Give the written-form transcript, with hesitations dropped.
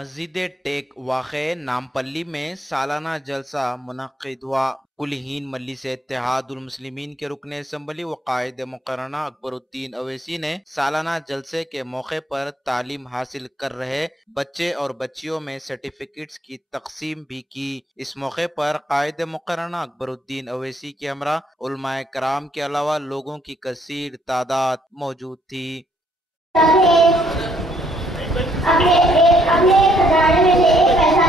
मस्जिद टेक वाक़े नामपल्ली में सालाना जलसा मुनक़्क़िद हुआ। कुल-हिंद मजलिस इत्तेहादुल मुस्लिमीन के रुकन असम्बली व कायद मुकर्रना अकबरुद्दीन अवैसी ने सालाना जलसे के मौके पर तालीम हासिल कर रहे बच्चे और बच्चियों में सर्टिफिकेट्स की तकसीम भी की। इस मौके पर कायद मुकर्रना अकबरुद्दीन अवैसी के हमरा उलमाए कराम के अलावा लोगों की कसीर तादाद मौजूद थी। अपने एक खजाने में से एक पैसा